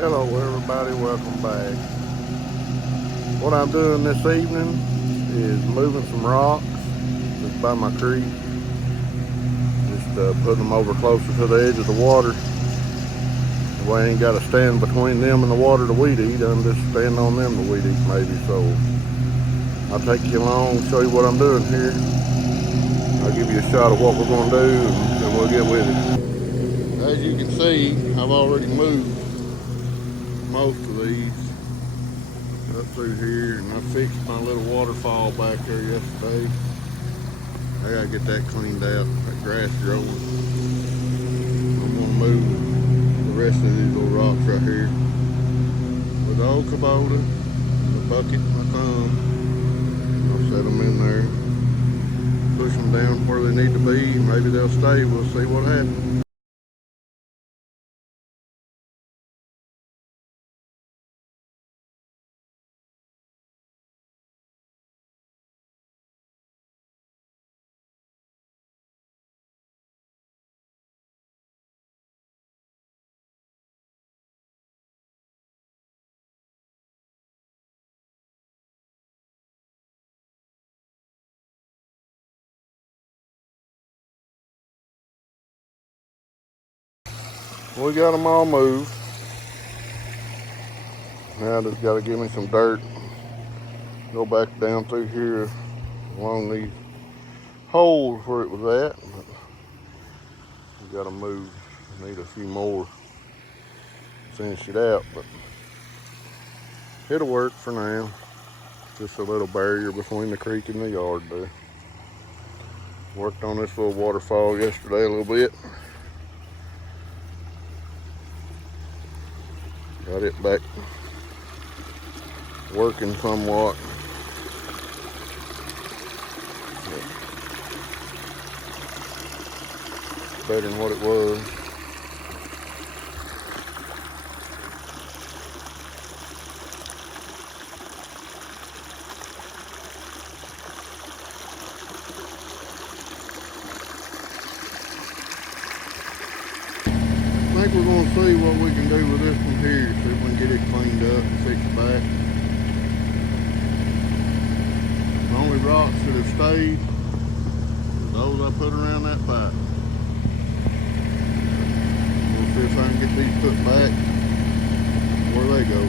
Hello everybody, welcome back. What I'm doing this evening is moving some rocks just by my creek. Just putting them over closer to the edge of the water. That way I ain't got to stand between them and the water to weed eat. I'm just standing on them to weed eat maybe. So I'll take you along, show you what I'm doing here. I'll give you a shot of what we're going to do and then we'll get with it. As you can see, I've already moved most of these up through here, and I fixed my little waterfall back there yesterday. I gotta get that cleaned out, that grass growing. I'm gonna move the rest of these little rocks right here with the old Kubota, the bucket, and my thumb. I'll set them in there, push them down where they need to be, and maybe they'll stay. We'll see what happens. We got them all moved. Now I just gotta give me some dirt. Go back down through here along these holes where it was at. We gotta move. Need a few more to finish it out, but it'll work for now. Just a little barrier between the creek and the yard there. Worked on this little waterfall yesterday a little bit. Got it back working somewhat. Better than what it was. I think we're going to see what we can do with this one here. See if we can get it cleaned up and fix it back. The only rocks that have stayed are those I put around that pipe. We'll see if I can get these put back where they go.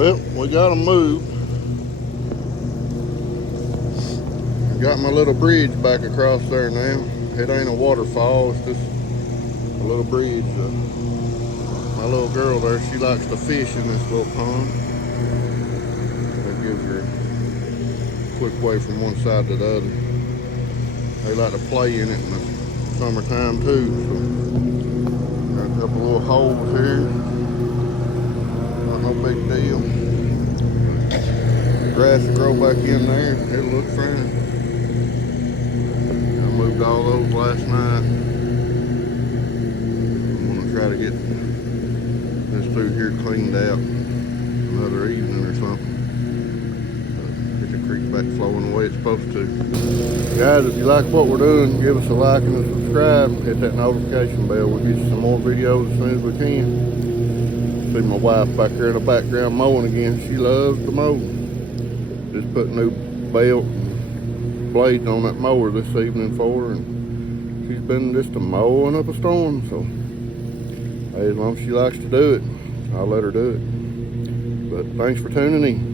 Well, we got them moved. Got my little bridge back across there now. It ain't a waterfall, it's just a little bridge. My little girl there, she likes to fish in this little pond. That gives her a quick way from one side to the other. They like to play in it in the summertime too. So got a couple little holes here. Not no big deal. Grass will grow back in there. It'll look fine. I moved all those last night. I'm gonna try to get this through here cleaned out another evening or something. Get the creek back flowing the way it's supposed to. Guys, if you like what we're doing, give us a like and a subscribe. Hit that notification bell. We'll get you some more videos as soon as we can. See my wife back there in the background mowing again. She loves to mow. Just put new belt and blades on that mower this evening for her, and she's been just mowing up a storm. So hey, as long as she likes to do it, I'll let her do it. But thanks for tuning in.